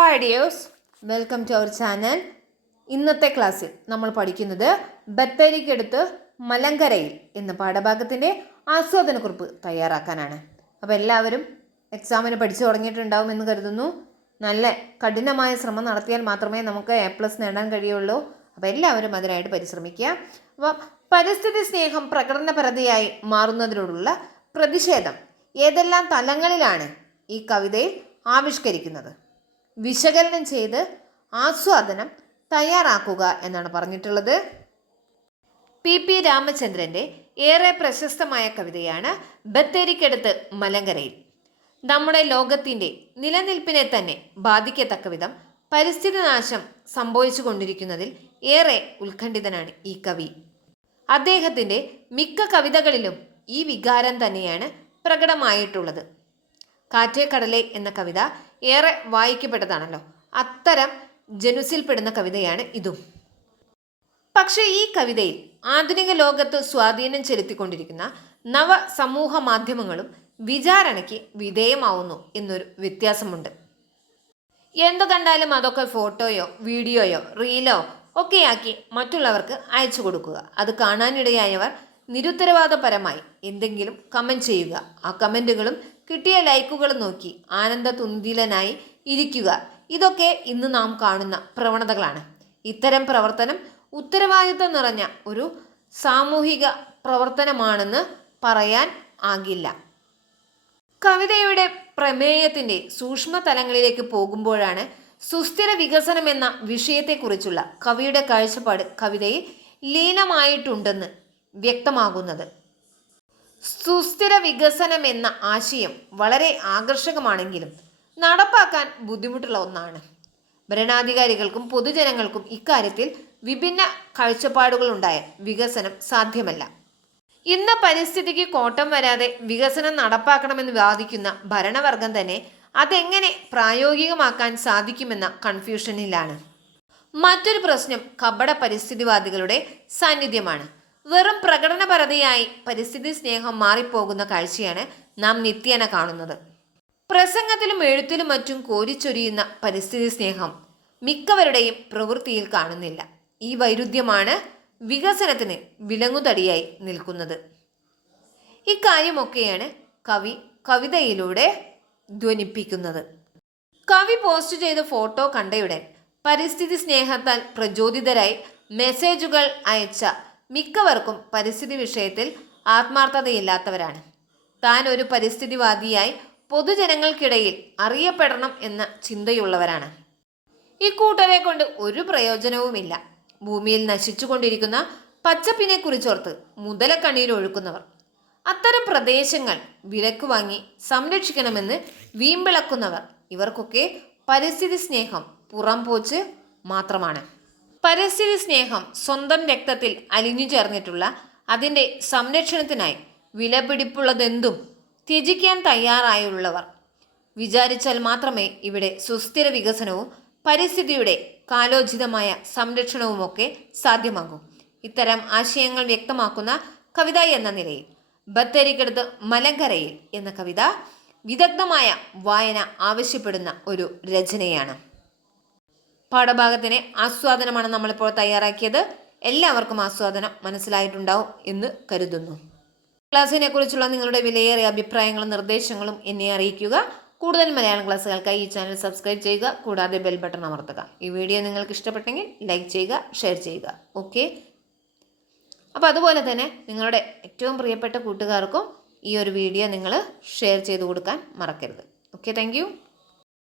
Hi dears welcome to our channel ഇന്നത്തെ ക്ലാസ്സിൽ നമ്മൾ പഠിക്കുന്നത് ബത്തേരിക്കടുത്ത് മലങ്കരയിൽ എന്ന പാഠഭാഗത്തിന്റെ ആസ്വാദനക്കുറിപ്പ് തയ്യാറാക്കാനാണ്. അപ്പോൾ എല്ലാവരും എക്സാമിന് പഠിച്ചു തുടങ്ങിയിട്ടുണ്ടാവും എന്ന് കരുതുന്നു. നല്ല കഠിനമായ ശ്രമം നടത്തിയാൽ മാത്രമേ നമുക്ക് എ പ്ലസ് നേടാൻ കഴിയുള്ളൂ. അപ്പോൾ എല്ലാവരും അതിനായിട്ട് പരിശ്രമിക്കുക. അപ്പോൾ പരിസ്ഥിതി സ്നേഹം പ്രകടനപരതയായി മാറുന്നതിനോടുള്ള പ്രതിഷേധം ഏതെല്ലാം തലങ്ങളിലാണ് ഈ കവിതയിൽ ആവിഷ്കരിക്കുന്നത്? വിശകലനം ചെയ്ത് ആസ്വാദനം തയ്യാറാക്കുക എന്നാണ് പറഞ്ഞിട്ടുള്ളത്. പി. പി. രാമചന്ദ്രന്റെ ഏറെ പ്രശസ്തമായ കവിതയാണ് ബത്തേരിക്കടുത്ത് മലങ്കരയിൽ. നമ്മുടെ ലോകത്തിന്റെ നിലനിൽപ്പിനെ തന്നെ ബാധിക്കത്തക്ക വിധം പരിസ്ഥിതി നാശം സംഭവിച്ചു കൊണ്ടിരിക്കുന്നതിൽ ഏറെ ഉത്കണ്ഠിതനാണ് ഈ കവി. അദ്ദേഹത്തിന്റെ മിക്ക കവിതകളിലും ഈ വികാരം തന്നെയാണ് പ്രകടമായിട്ടുള്ളത്. കാറ്റേ കടലേ എന്ന കവിത ഏറെ വായിക്കപ്പെട്ടതാണല്ലോ. അത്തരം ജനുസിൽപ്പെടുന്ന കവിതയാണ് ഇതും. പക്ഷേ ഈ കവിതയിൽ ആധുനിക ലോകത്ത് സ്വാധീനം ചെലുത്തിക്കൊണ്ടിരിക്കുന്ന നവ സമൂഹ മാധ്യമങ്ങളും വിചാരണയ്ക്ക് വിധേയമാവുന്നു എന്നൊരു വ്യത്യാസമുണ്ട്. എന്തു കണ്ടാലും അതൊക്കെ ഫോട്ടോയോ വീഡിയോയോ റീലോ ഒക്കെയാക്കി മറ്റുള്ളവർക്ക് അയച്ചു കൊടുക്കുക. അത് കാണാനിടയായവർ നിരുത്തരവാദപരമായി എന്തെങ്കിലും കമന്റ് ചെയ്യുക. ആ കമന്റുകളും കിട്ടിയ ലൈക്കുകൾ നോക്കി ആനന്ദ തുന്തിലനായി ഇരിക്കുക. ഇതൊക്കെ ഇന്ന് നാം കാണുന്ന പ്രവണതകളാണ്. ഇത്തരം പ്രവർത്തനം ഉത്തരവാദിത്വം നിറഞ്ഞ ഒരു സാമൂഹിക പ്രവർത്തനമാണെന്ന് പറയാൻ ആകില്ല. കവിതയുടെ പ്രമേയത്തിന്റെ സൂക്ഷ്മ തലങ്ങളിലേക്ക് പോകുമ്പോഴാണ് സുസ്ഥിര വികസനം എന്ന വിഷയത്തെക്കുറിച്ചുള്ള കവിയുടെ കാഴ്ചപ്പാട് കവിതയിൽ ലീനമായിട്ടുണ്ടെന്ന് വ്യക്തമാകുന്നത്. സുസ്ഥിര വികസനം എന്ന ആശയം വളരെ ആകർഷകമാണെങ്കിലും നടപ്പാക്കാൻ ബുദ്ധിമുട്ടുള്ള ഒന്നാണ്. ഭരണാധികാരികൾക്കും പൊതുജനങ്ങൾക്കും ഇക്കാര്യത്തിൽ വിഭിന്ന കാഴ്ചപ്പാടുകളുണ്ടായ വികസനം സാധ്യമല്ല. ഇന്ന പരിസ്ഥിതിക്ക് കോട്ടം വരാതെ വികസനം നടപ്പാക്കണമെന്ന് വാദിക്കുന്ന ഭരണവർഗം തന്നെ അതെങ്ങനെ പ്രായോഗികമാക്കാൻ സാധിക്കുമെന്ന കൺഫ്യൂഷനിലാണ്. മറ്റൊരു പ്രശ്നം കപട പരിസ്ഥിതിവാദികളുടെ സാന്നിധ്യമാണ്. വെറും പ്രകടനപരതയായി പരിസ്ഥിതി സ്നേഹം മാറിപ്പോകുന്ന കാഴ്ചയാണ് നാം നിത്യേന കാണുന്നത്. പ്രസംഗത്തിലും എഴുത്തിലും മറ്റും കോരിച്ചൊരിയുന്ന പരിസ്ഥിതി സ്നേഹം മിക്കവരുടെയും പ്രവൃത്തിയിൽ കാണുന്നില്ല. ഈ വൈരുദ്ധ്യമാണ് വികസനത്തിന് വിലങ്ങുതടിയായി നിൽക്കുന്നത്. ഇക്കാര്യമൊക്കെയാണ് കവി കവിതയിലൂടെ ധ്വനിപ്പിക്കുന്നത്. കവി പോസ്റ്റ് ചെയ്ത ഫോട്ടോ കണ്ടയുടൻ പരിസ്ഥിതി സ്നേഹത്താൽ പ്രചോദിതരായി മെസ്സേജുകൾ അയച്ച മിക്കവർക്കും പരിസ്ഥിതി വിഷയത്തിൽ ആത്മാർത്ഥതയില്ലാത്തവരാണ്. താൻ ഒരു പരിസ്ഥിതിവാദിയായി പൊതുജനങ്ങൾക്കിടയിൽ അറിയപ്പെടണം എന്ന ചിന്തയുള്ളവരാണ്. ഇക്കൂട്ടരെ കൊണ്ട് ഒരു പ്രയോജനവുമില്ല. ഭൂമിയിൽ നശിച്ചുകൊണ്ടിരിക്കുന്ന പച്ചപ്പിനെ കുറിച്ചോർത്ത് മുതലക്കണ്ണീർ ഒഴുക്കുന്നവർ. അത്തരം പ്രദേശങ്ങൾ വിലക്ക് വാങ്ങി സംരക്ഷിക്കണമെന്ന് വീമ്പിളക്കുന്നവർ. ഇവർക്കൊക്കെ പരിസ്ഥിതി സ്നേഹം പുറംപോച്ച് മാത്രമാണ്. പരിസ്ഥിതി സ്നേഹം സ്വന്തം രക്തത്തിൽ അലിഞ്ഞു ചേർന്നിട്ടുള്ള അതിന്റെ സംരക്ഷണത്തിനായി വിലപിടിപ്പുള്ളതെന്തും ത്യജിക്കാൻ തയ്യാറായുള്ളവർ. വിചാരിച്ചാൽ മാത്രമേ ഇവിടെ സുസ്ഥിര വികസനവും പരിസ്ഥിതിയുടെ കാലോചിതമായ സംരക്ഷണവുമൊക്കെ സാധ്യമാകൂ. ഇത്തരം ആശയങ്ങൾ വ്യക്തമാക്കുന്ന കവിത എന്ന നിലയിൽ ബത്തേരിക്കടുത്ത് മലങ്കരയിൽ എന്ന കവിത വിദഗ്ധമായ വായന ആവശ്യപ്പെടുന്ന ഒരു രചനയാണ്. പാഠഭാഗത്തിന് ആസ്വാദനമാണ് നമ്മളിപ്പോൾ തയ്യാറാക്കിയത്. എല്ലാവർക്കും ആസ്വാദനം മനസ്സിലായിട്ടുണ്ടാവും എന്ന് കരുതുന്നു. ക്ലാസ്സിനെ കുറിച്ചുള്ള നിങ്ങളുടെ വിലയേറിയ അഭിപ്രായങ്ങളും നിർദ്ദേശങ്ങളും എന്നെ അറിയിക്കുക. കൂടുതൽ മലയാളം ക്ലാസ്സുകൾക്കായി ഈ ചാനൽ സബ്സ്ക്രൈബ് ചെയ്യുക. കൂടാതെ ബെൽ ബട്ടൺ അമർത്തുക. ഈ വീഡിയോ നിങ്ങൾക്ക് ഇഷ്ടപ്പെട്ടെങ്കിൽ ലൈക്ക് ചെയ്യുക ഷെയർ ചെയ്യുക. ഓക്കെ? അപ്പോൾ അതുപോലെ തന്നെ നിങ്ങളുടെ ഏറ്റവും പ്രിയപ്പെട്ട കൂട്ടുകാർക്കും ഈ ഒരു വീഡിയോ നിങ്ങൾ ഷെയർ ചെയ്ത് കൊടുക്കാൻ മറക്കരുത്. Okay thank